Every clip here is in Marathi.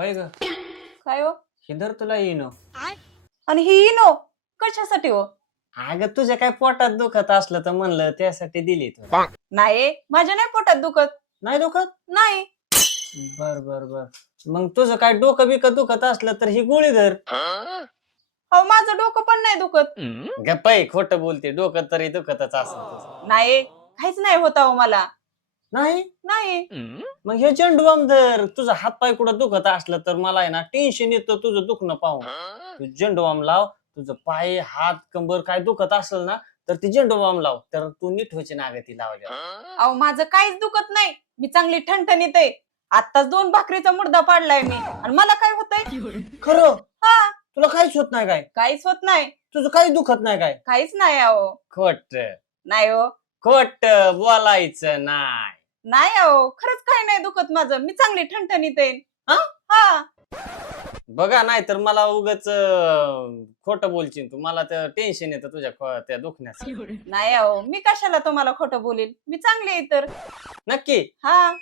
होय ग. काय हो? हिंदर तुला येईन. आणि ही इनो कशासाठी हो? अगं तुझ्या काय पोटात दुखत असलं तर म्हणलं त्यासाठी दिली तुला. नाही, माझ्या नाही पोटात दुखत. नाही दुखत? नाही. बर बर बर. मग तुझं काय डोकं बिकत दुखत असलं तर ही गोळी धर. हो, माझं डोकं पण नाही दुखत. गप्पाई खोटं बोलते, डोकं तरी दुखतच असं तुझं. नाही, काहीच नाही होत हो मला. नाही नाही. मग हे झेंडू बाम धर. तुझा हात पाय कुठं दुखत असलं तर मला आहे ना टेन्शन येतं तुझं दुखणं पाहून. तू झेंडू बाम लाव. तुझं पाय हात कंबर काय दुखत असेल ना तर ती झेंडू बाम लाव, तर तू नीट व्हायची ना ती लावल्या. अहो, माझं काहीच दुखत नाही. मी चांगली ठणठणीत आहे. आत्ताच 2 भाकरीचा मुर्दा पाडलाय मी, आणि मला काय होतंय? खरं? हा, तुला काहीच होत नाही काय? काहीच होत नाही. तुझं काही दुखत नाही काय? काहीच नाही अहो. खोट नाही हो. खोट बोलायचं नाही. नाही अहो, खरंच काही नाही दुखत माझं. मी चांगली ठणठणीत आहे. हा? हा. बघा नाही तर मला उगाच खोटं बोलशील तू. मला तर टेन्शन येतं तुझ्या त्या दुखण्याचं. नाही अहो, मी कशाला तुम्हाला खोटं बोलेल? मी चांगली आहे तर. नक्की? हा.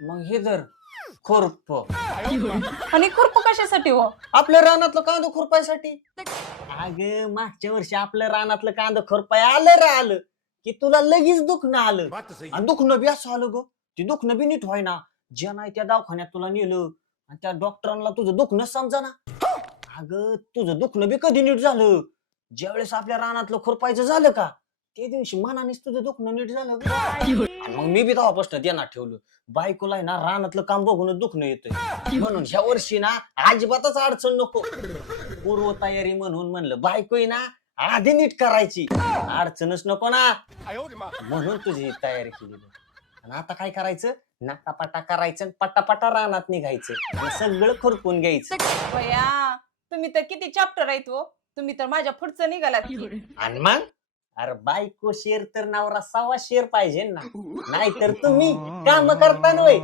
मग हे जर खुरप आणि खुरप कशासाठी हो? आपल्या रानातलं कांदा खुरपायसाठी. अगं मागच्या वर्षी आपल्या रानातलं कांदा खुरपाय आलं की तुला लगेच दुखणं आलं. आणि दुखणं बी असं आलं ग, ते दुखणं बी नीट व्हायना. ज्या नाही त्या दवाखान्यात तुला नेलं आणि त्या डॉक्टरांना तुझं दुखणं समजाना. अगं तुझं दुखणं बी कधी नीट झालं? ज्यावेळेस आपल्या रानातलं खुरपायचं झालं का त्या दिवशी मनानेच तुझं दुखणं नीट झालं ग. आणि मग मी बी तेव्हापासून ध्यानात ठेवलं, बायकोला आहे ना रानातलं काम बघूनच दुखणं येतंय. म्हणून ह्या वर्षी ना अजिबातच अडचण नको. पूर्व तयारी म्हणून म्हणलं बायको आहे ना आधी नीट करायची, अडचणच नको ना, म्हणून तुझी तयारी केली. आणि आता काय करायचं? नाटापाटा करायचं, पटापटा रानात निघायचं आणि सगळं खुरपून घ्यायचं. बया, तुम्ही तर किती चॅप्टर आहेत हो. तुम्ही तर माझ्या पुढचं निघालात की. आणि मग अरे बायको शेर तर नवरा 1.25 शेर पाहिजे ना, नाहीतर तुम्ही काम करता नव्हे.